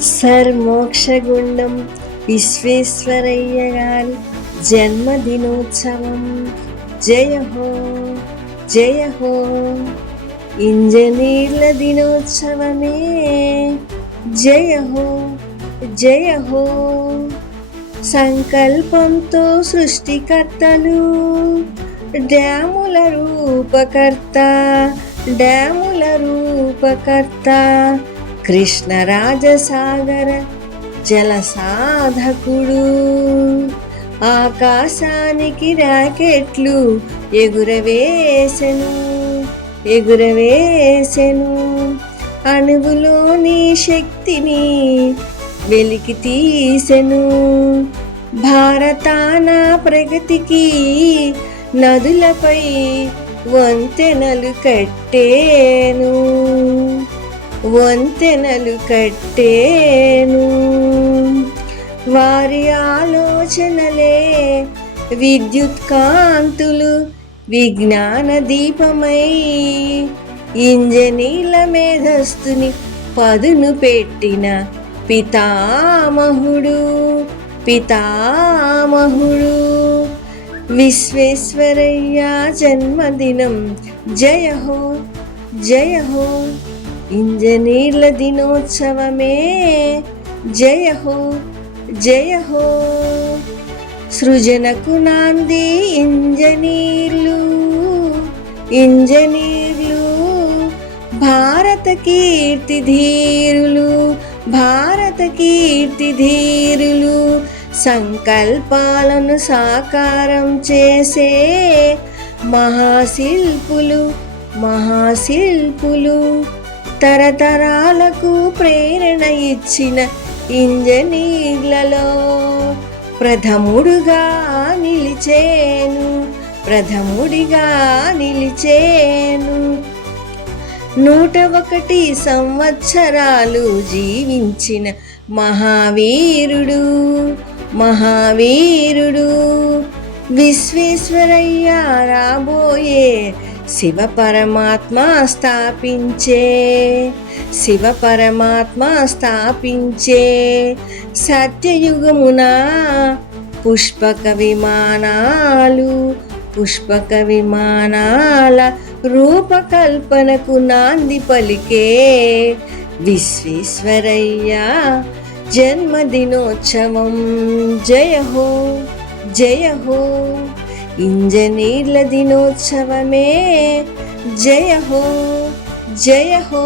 సర్మోక్షగుండం విశ్వేశ్వరయ్య గారి జన్మదినోత్సవం. జయ హో జయ హో. ఇంజనీర్ల దినోత్సవమే జయ హో జయ హో. సంకల్పంతో సృష్టికర్తలు డ్యాముల రూపకర్త డ్యాముల రూపకర్త కృష్ణరాజసాగర జల సాధకుడు. ఆకాశానికి రాకెట్లు ఎగురవేసెను ఎగురవేసెను. అణువులోని శక్తిని వెలికి తీసెను. భారతాన ప్రగతికి నదులపై వంతెనలు కట్టేను వంతెనలు కట్టేను. వారి ఆలోచనలే విద్యుత్ కాంతులు విజ్ఞాన దీపమై ఇంజనీర్ల మేధస్తుని పదును పెట్టిన పితామహుడు పితామహుడు. విశ్వేశ్వరయ్య జన్మదినం జయ హో జయ హో. ఇంజనీర్ల దినోత్సవమే జయ హో జయ హో. సృజనకు నాంది ఇంజనీర్లు ఇంజనీర్లు. భారత కీర్తి ధీరులు భారత కీర్తి ధీరులు. సంకల్పాలను సాకారం చేసే మహాశిల్పులు మహాశిల్పులు. తరతరాలకు ప్రేరణ ఇచ్చిన ఇంజనీర్లలో ప్రథముడుగా నిలిచేను ప్రథముడిగా నిలిచేను. 101 సంవత్సరాలు జీవించిన మహావీరుడు మహావీరుడు. విశ్వేశ్వరయ్య రాబోయే శివ పరమాత్మ స్థాపించే సత్యయుగమున పుష్పక విమానాల రూపకల్పనకు నాంది పలికే విశ్వేశ్వరయ్య జన్మదినోత్సవం. జయ హో జయ హో. ఇంజనీర్ల దినోత్సవమే జయ హో జయ హో.